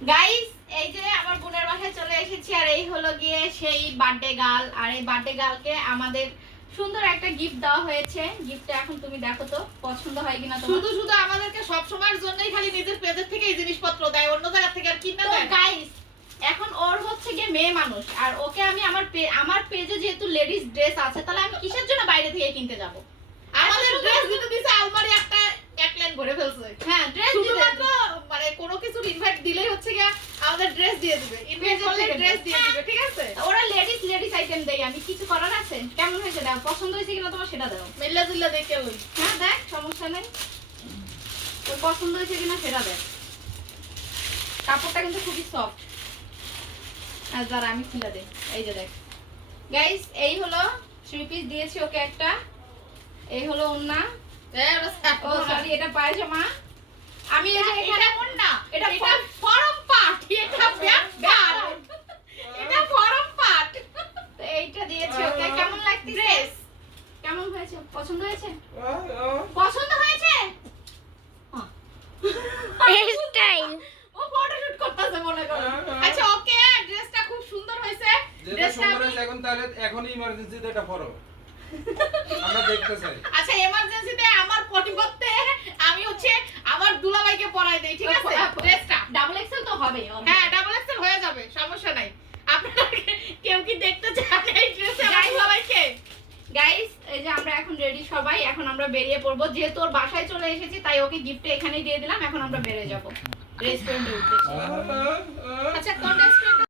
Guys এই যে আমার বোনের বাসায় চলে এসেছি আর এই হলো গিয়ে সেই বার্থডে গার্ল আর এই বার্থডে গার্লকে আমাদের সুন্দর একটা গিফট দেওয়া হয়েছে। গিফটটা এখন তুমি দেখো তো পছন্দ হয় কিনা তোমার। শুধু শুধু আমাদেরকে সব সময়ের জন্যই খালি নিজের পেজের থেকে এই জিনিসপত্র দেয় অন্য জায়গা থেকে আর কিনে দেয় গাইস এখন ওর হচ্ছে গিয়ে মেয়ে মানুষ আর ওকে আমি আমার আমার পেজে যেহেতু লেডিস ড্রেস আছে তাহলে আমি কিসের জন্য বাইরে থেকে কিনতে যাব? আমাদের ড্রেস দিতে দিছে আলমারি একটা লাইন ভরে ফেলছে। হ্যাঁ ড্রেস শুধুমাত্র মানে কোনো কিছুর ইনভাইট দিলেই হচ্ছে গিয়া আমাদের ড্রেস দিয়ে দিবে। ইনভাইট করলে ড্রেস দিয়ে দিবে ঠিক আছে? ওরা লেডিস লেডিস আইটেম দেয় আমি কিছু করার আছে? কেমন হয়েছে? দাও পছন্দ হয়েছে কিনা তোমার সেটা দাও। মিল্লা জিল্লা দেখে লই হ্যাঁ দেখ সমস্যা নেই। তোর পছন্দ হয়েছে কিনা সেটা দেখ। কাপড়টা কিন্তু খুবই সফট আর যারা আমি খুলে দেই। এই যে দেখ। গাইস এই হলো থ্রি পিস দিয়েছি ওকে একটা। এই হলো ওন্না এটা পায়জামা। আমি এই এখানে না এটা এটা ফরম পার্ট এটা ব্যাক এটা ফরম পার্ট এইটা দিয়েছি ওকে। কেমন লাগতেছে? ড্রেস। কেমন হয়েছে? পছন্দ হয়েছে? পছন্দ হয়েছে? স্টাইল ও ফটোশুট করতেছে মনে করো। আচ্ছা ওকে ড্রেসটা খুব সুন্দর হয়েছে। ড্রেসটা এখন তাহলে এখনই ইমার্জেন্সিতে এটা পরো। আমরা দেখতে চাই। আচ্ছা এমার্জেন্সিতে আমার পরিবর্তে আমি হচ্ছে আমার দুলাভাইকে পরাই দেই ঠিক আছে? ড্রেসটা। ডাবল এক্সেল তো হবে হ্যাঁ ডাবল এক্সেল হয়ে যাবে সমস্যা নাই। আপনারা কেউ কি দেখতে চান এই ড্রেসে আমার দুলাভাইকে? গাইস এই যে আমরা এখন রেডি সবাই এখন আমরা বেরিয়ে পড়ব। যেহেতু ওর বাসায় চলে এসেছি তাই ওকে গিফট এখানেই দিয়ে দিলাম এখন আমরা বেরিয়ে যাব। রেস্টুরেন্টে উঠতেছি আচ্ছা কোন ড্রেস